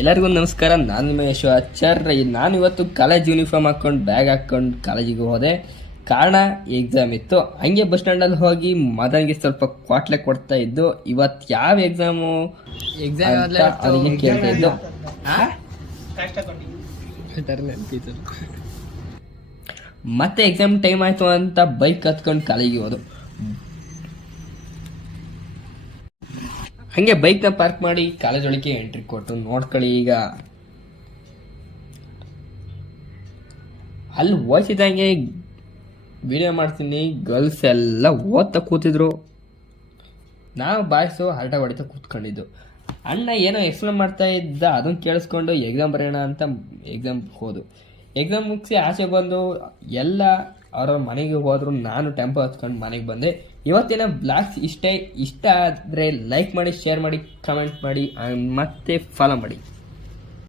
ಎಲ್ಲರಿಗೂ ನಮಸ್ಕಾರ. ನಾನು ನಿಮ್ಮ ಯಶೋಚಾರ್ಯ. ನಾನು ಇವತ್ತು ಕಾಲೇಜ್ ಯೂನಿಫಾರ್ಮ್ ಹಾಕೊಂಡು ಬ್ಯಾಗ್ ಹಾಕೊಂಡು ಕಾಲೇಜಿಗೆ ಹೋದೆ. ಕಾರಣ ಎಕ್ಸಾಮ್ ಇತ್ತು. ಹಂಗೆ ಬಸ್ ಸ್ಟ್ಯಾಂಡಲ್ಲಿ ಹೋಗಿ ಮದನ್ಗೆ ಸ್ವಲ್ಪ ಕ್ವಾಟ್ಲೆ ಕೊಡ್ತಾ ಇದ್ದು. ಇವತ್ತು ಯಾವ ಎಕ್ಸಾಮು ಅದಕ್ಕೆ ಕೇಳ್ತಾ ಇದ್ದು. ಮತ್ತೆ ಎಕ್ಸಾಮ್ ಟೈಮ್ ಆಯ್ತು ಅಂತ ಬೈಕ್ ಹತ್ಕೊಂಡು ಕಾಲೇಜಿಗೆ ಹೋದು. ಹಂಗೆ ಬೈಕ್ನ ಪಾರ್ಕ್ ಮಾಡಿ ಕಾಲೇಜ್ ಒಳಗೆ ಎಂಟ್ರಿ ಕೊಟ್ಟು ನೋಡ್ಕೊಳ್ಳಿ. ಈಗ ಅಲ್ಲಿ ಓದಿಸಿದಂಗೆ ವಿಡಿಯೋ ಮಾಡ್ತೀನಿ. ಗರ್ಲ್ಸ್ ಎಲ್ಲ ಓದ್ತಾ ಕೂತಿದ್ರು, ನಾವು ಬಾಯ್ಸು ಹರಟ ಹೊಡಿತಾ ಕೂತ್ಕೊಂಡಿದ್ದು. ಅಣ್ಣ ಏನೋ ಎಕ್ಸ್ಪ್ಲೇನ್ ಮಾಡ್ತಾ ಇದ್ದ, ಅದನ್ನು ಕೇಳಿಸ್ಕೊಂಡು ಎಕ್ಸಾಮ್ ಬರೆಯೋಣ ಅಂತ ಎಕ್ಸಾಮ್ ಹೋದು. ಎಕ್ಸಾಮ್ ಮುಗಿಸಿ ಆಚೆ ಬಂದು ಎಲ್ಲ ಅವ್ರವ್ರ ಮನೆಗೆ ಹೋದ್ರು. ನಾನು ಟೆಂಪೋ ಹತ್ಕೊಂಡು ಮನೆಗೆ ಬಂದೆ. ಇವತ್ತಿನ ಬ್ಲಾಗ್ಸ್ ಇಷ್ಟ ಆದರೆ ಲೈಕ್ ಮಾಡಿ, ಶೇರ್ ಮಾಡಿ, ಕಮೆಂಟ್ ಮಾಡಿ, ಮತ್ತೆ ಫಾಲೋ ಮಾಡಿ.